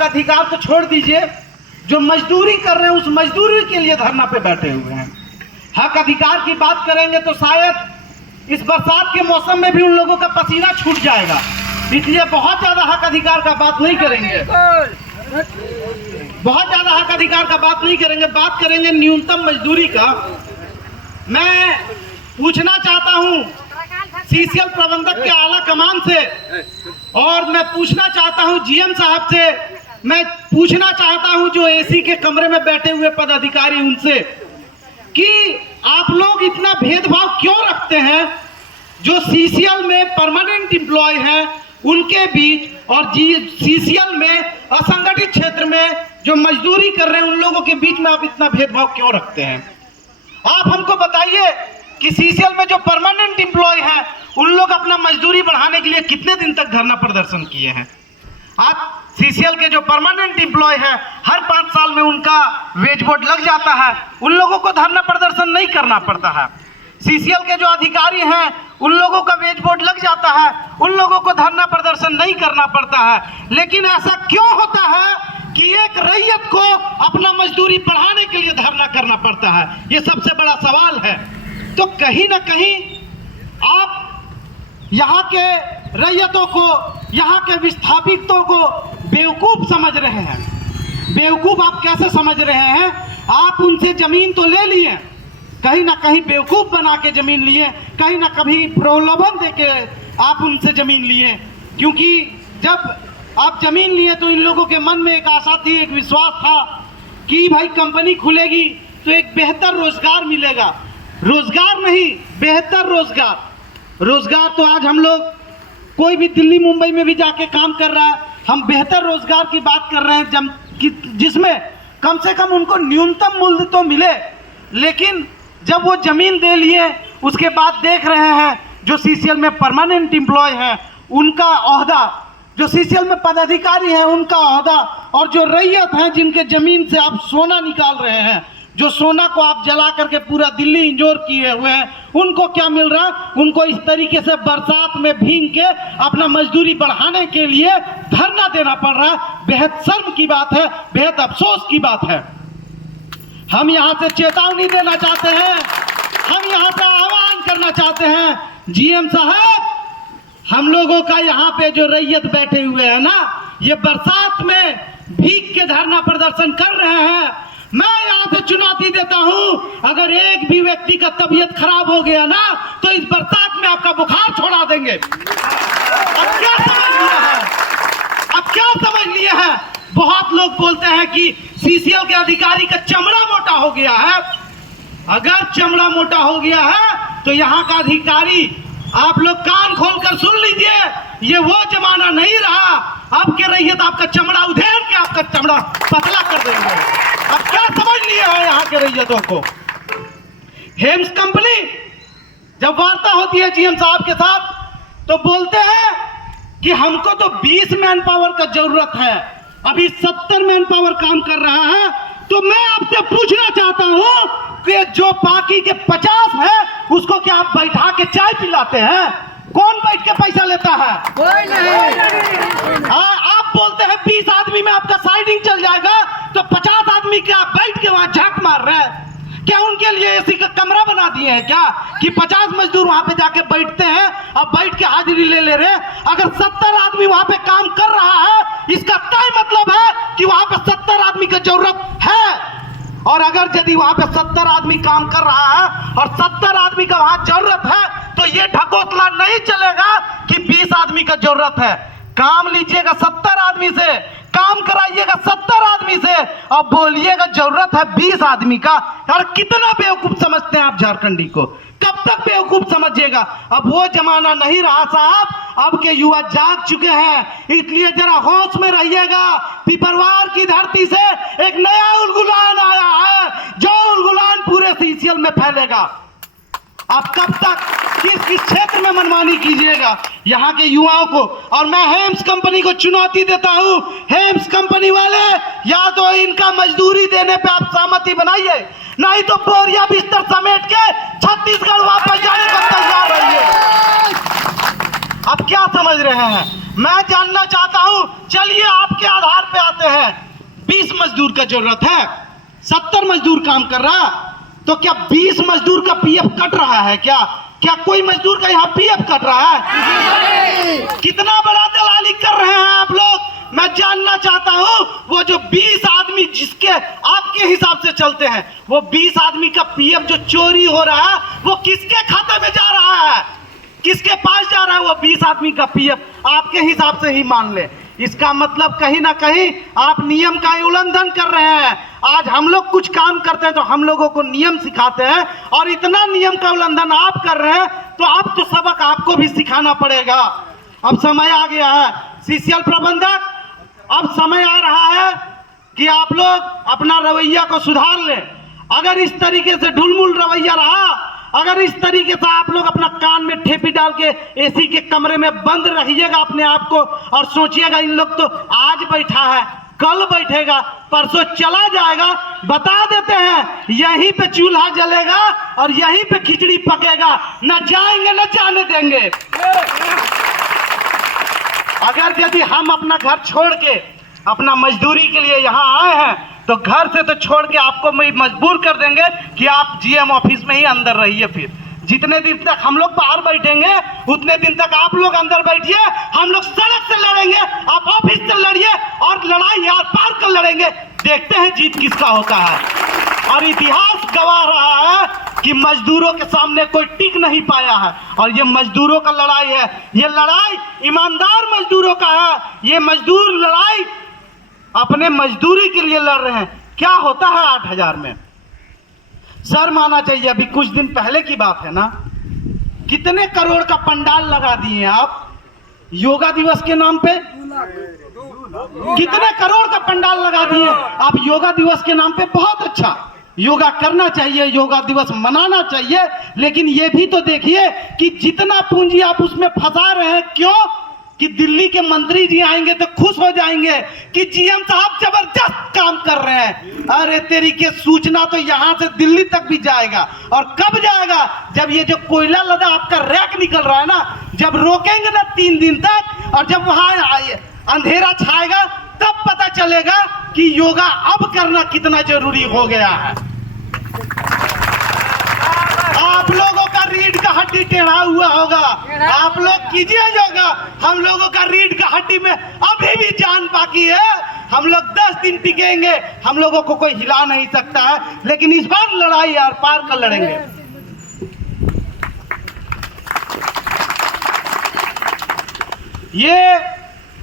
हक अधिकार तो छोड़ दीजिए, जो मजदूरी कर रहे हैं उस मजदूरी के लिए धरना पे बैठे हुए हैं। हक अधिकार की बात करेंगे तो शायद इस बरसात के मौसम में भी उन लोगों का पसीना छूट जाएगा, इसलिए बहुत ज्यादा हक अधिकार का बात नहीं करेंगे, बहुत ज्यादा हक अधिकार का बात नहीं करेंगे। बात करेंगे न्यूनतम मजदूरी का। मैं पूछना चाहता हूं सीसीएल प्रबंधक के आला कमान से, और मैं पूछना चाहता हूं जीएम साहब से, मैं पूछना चाहता हूं जो एसी के कमरे में बैठे हुए पदाधिकारी उनसे, कि आप लोग इतना भेदभाव क्यों रखते हैं जो सीसीएल में परमानेंट एम्प्लॉय हैं उनके बीच, और सीसीएल में असंगठित क्षेत्र में जो मजदूरी कर रहे हैं उन लोगों के बीच में आप इतना भेदभाव क्यों रखते हैं? आप हमको बताइए कि सीसीएल में जो परमानेंट एम्प्लॉय हैं उन लोग अपना मजदूरी बढ़ाने के लिए कितने दिन तक धरना प्रदर्शन किए हैं? आज सीसीएल के जो परमानेंट एम्प्लॉय हैं हर 5 साल में उनका वेज बोर्ड लग जाता है, उन लोगों को धरना प्रदर्शन नहीं करना पड़ता है। सीसीएल के जो अधिकारी हैं उन लोगों का वेज बोर्ड लग जाता है, उन लोगों को धरना प्रदर्शन नहीं करना पड़ता है। लेकिन ऐसा क्यों होता है कि एक रैयत को अपना मजदूरी बढ़ाने के लिए धरना करना पड़ता है? ये सबसे बड़ा सवाल है। तो कहीं ना कहीं आप यहाँ के रैयतों को, यहाँ के विस्थापितों को बेवकूफ समझ रहे हैं। बेवकूफ आप कैसे समझ रहे हैं? आप उनसे जमीन तो ले लिए, कहीं ना कहीं बेवकूफ बना के जमीन लिए, कहीं ना कहीं प्रलोभन देके आप उनसे जमीन लिए, क्योंकि जब आप जमीन लिए तो इन लोगों के मन में एक आशा थी, एक विश्वास था कि भाई कंपनी खुलेगी तो एक बेहतर रोजगार मिलेगा। रोजगार नहीं, बेहतर रोजगार। रोजगार तो आज हम लोग कोई भी दिल्ली मुंबई में भी जाके काम कर रहा है, हम बेहतर रोजगार की बात कर रहे हैं जिसमें कम से कम उनको न्यूनतम मूल्य तो मिले। लेकिन जब वो जमीन दे लिए उसके बाद देख रहे हैं जो सीसीएल में परमानेंट एम्प्लॉय हैं उनका ओहदा, जो सीसीएल में पदाधिकारी हैं उनका ओहदा, और जो रैयत हैं जिनके जमीन से आप सोना निकाल रहे हैं, जो सोना को आप जला करके पूरा दिल्ली इंजोर किए हुए हैं, उनको क्या मिल रहा है? उनको इस तरीके से बरसात में भीग के अपना मजदूरी बढ़ाने के लिए धरना देना पड़ रहा है। बेहद शर्म की बात है, बेहद अफसोस की बात है। हम यहाँ से चेतावनी देना चाहते हैं, हम यहाँ से आह्वान करना चाहते हैं, जीएम साहब, हम लोगों का यहाँ पे जो रैयत बैठे हुए हैं ना, ये बरसात में भीग के धरना प्रदर्शन कर रहे हैं। मैं यहाँ से चुनौती देता हूँ, अगर एक भी व्यक्ति का तबीयत खराब हो गया ना तो इस बरसात में आपका बुखार छोड़ा देंगे। अब क्या समझ लिया है? अब क्या समझ लिया है? बहुत लोग बोलते हैं कि सीसीएल के अधिकारी का चमड़ा मोटा हो गया है। अगर चमड़ा मोटा हो गया है तो यहाँ का अधिकारी, आप लोग कान खोलकर सुन लीजिए, ये वो जमाना नहीं रहा। अब के रैयत आपका चमड़ा उधेड़ के आपका चमड़ा पतला कर देंगे। अब क्या समझ लिए है यहाँ के रैयतों को? हेम्स कंपनी जब वार्ता होती है जीएम साहब के साथ तो बोलते हैं कि हमको तो 20 मैन पावर का जरूरत है, अभी 70 मैन पावर काम कर रहा है। तो मैं आपसे पूछना चाहता हूं कि जो बाकी के 50 है उसको क्या आप बैठा के चाय पिलाते हैं? कौन बैठ के पैसा लेता है? कोई नहीं। आप बोलते हैं 20 आदमी में आपका साइडिंग चल जाएगा, तो 50 आदमी क्या बैठ के वहां झांक मार रहे हैं? क्या उनके लिए एसी का कमरा बना दिए हैं क्या कि 50 मजदूर वहां पे जाके बैठते हैं और बैठ के हाजिरी ले रहे हैं? अगर 70 आदमी वहां पे काम कर रहा है इसका तय मतलब है कि वहां पे 70 आदमी की जरूरत है। और अगर यदि वहां पे 70 आदमी काम कर रहा है और 70 आदमी का वहां जरूरत है तो ये ढकोसला नहीं चलेगा कि 20 आदमी का जरूरत है। काम लीजिएगा 70 आदमी से, काम कराइएगा 70 आदमी से और बोलिएगा जरूरत है 20 आदमी का। और कितना बेवकूफ समझते हैं आप झारखंडी को? कब तक बेवकूफ समझिएगा? अब वो जमाना नहीं रहा साहब, अब के युवा जाग चुके हैं, इसलिए जरा होश में रहिएगा। पिपरवार की धरती से एक नया उलगुलान आया है, जो उलगुलान पूरे सीसीएल में फैलेगा। आप कब तक किस किस क्षेत्र में मनमानी कीजिएगा यहाँ के युवाओं को? और मैं हेम्स कंपनी को चुनौती देता हूँ, हेम्स कंपनी वाले, या तो इनका मजदूरी देने पे आप सहमति बनाइए, नहीं तो बोरिया बिस्तर समेट के छत्तीसगढ़ वापस जाने का तैयार रहिए। अब क्या समझ रहे हैं? मैं जानना चाहता हूँ। चलिए आपके आधार पे आते हैं। 20 मजदूर का जरूरत है, 70 मजदूर काम कर रहा, तो क्या 20 मजदूर का पीएफ कट रहा है? क्या कोई मजदूर का यहाँ पीएफ कट रहा है? कितना बड़ा दलाली कर रहे हैं आप लोग? मैं जानना चाहता हूं, वो जो 20 आदमी जिसके आपके हिसाब से चलते हैं, वो 20 आदमी का पीएफ जो चोरी हो रहा है, वो किसके खाते में जा रहा है? किसके पास जा रहा है वो 20 आदमी का पीएफ? आपके हिसाब से ही मान ले। इसका मतलब कहीं ना कहीं आप नियम का उल्लंघन कर रहे हैं। आज हम लोग कुछ काम करते हैं तो हम लोगों को नियम सिखाते हैं, और इतना नियम का उल्लंघन आप कर रहे हैं, तो अब तो सबक आपको भी सिखाना पड़ेगा। अब समय आ गया है सीसीएल प्रबंधक, अब समय आ रहा है कि आप लोग अपना रवैया को सुधार लें। अगर इस तरीके से ढुलमुल रवैया रहा, अगर इस तरीके से आप लोग अपना कान में ठेपी डाल के एसी के कमरे में बंद रखिएगा अपने आप को, और सोचिएगा इन लोग तो आज बैठा है, कल बैठेगा, परसों चला जाएगा, बता देते हैं यहीं पे चूल्हा जलेगा और यहीं पे खिचड़ी पकेगा, न जाएंगे न जाने देंगे। अगर यदि हम अपना घर छोड़ के अपना मजदूरी के लिए यहाँ आए हैं, तो घर से तो छोड़ के आपको मजबूर कर देंगे कि आप जीएम ऑफिस में ही अंदर रहिए। फिर जितने दिन तक हम लोग बाहर बैठेंगे उतने दिन तक आप लोग अंदर बैठिए, हम लोग सड़क से लड़ेंगे, आप ऑफिस से लड़िए, और लड़ाई यार पार कर लड़ेंगे। देखते हैं जीत किसका होता है। और इतिहास गवाह रहा है कि मजदूरों के सामने कोई टिक नहीं पाया है, और ये मजदूरों का लड़ाई है। ये लड़ाई ईमानदार मजदूरों का है। ये मजदूर लड़ाई अपने मजदूरी के लिए लड़ रहे हैं। क्या होता है 8000 में? शर्म आना चाहिए। अभी कुछ दिन पहले की बात है ना, कितने करोड़ का पंडाल लगा दिए आप योगा दिवस के नाम पे? कितने करोड़ का पंडाल लगा दिए आप योगा दिवस के नाम पे? बहुत अच्छा, योगा करना चाहिए, योगा दिवस मनाना चाहिए, लेकिन ये भी तो देखिए कि जितना पूंजी आप उसमें फंसा रहे हैं। क्यों? कि दिल्ली के मंत्री जी आएंगे तो खुश हो जाएंगे कि जीएम साहब जबरदस्त काम कर रहे हैं। अरे तेरी के सूचना तो यहाँ से दिल्ली तक भी जाएगा, और कब जाएगा? जब ये जो कोयला लदा आपका रैक निकल रहा है ना, जब रोकेंगे ना 3 दिन तक, और जब वहां अंधेरा छाएगा, तब पता चलेगा कि योगा अब करना कितना जरूरी हो गया है। आप लोगों का रीढ़ का हड्डी टेढ़ा हुआ होगा, आप लोग कीजिए योगा। हम लोगों का रीढ़ का हड्डी में अभी भी जान बाकी है। हम लोग 10 दिन टिकेंगे, हम लोगों को कोई हिला नहीं सकता है, लेकिन इस बार लड़ाई यार पार कर लड़ेंगे। ये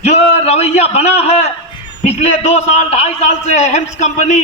जो रवैया बना है पिछले 2 साल 2.5 साल से हेम्स कंपनी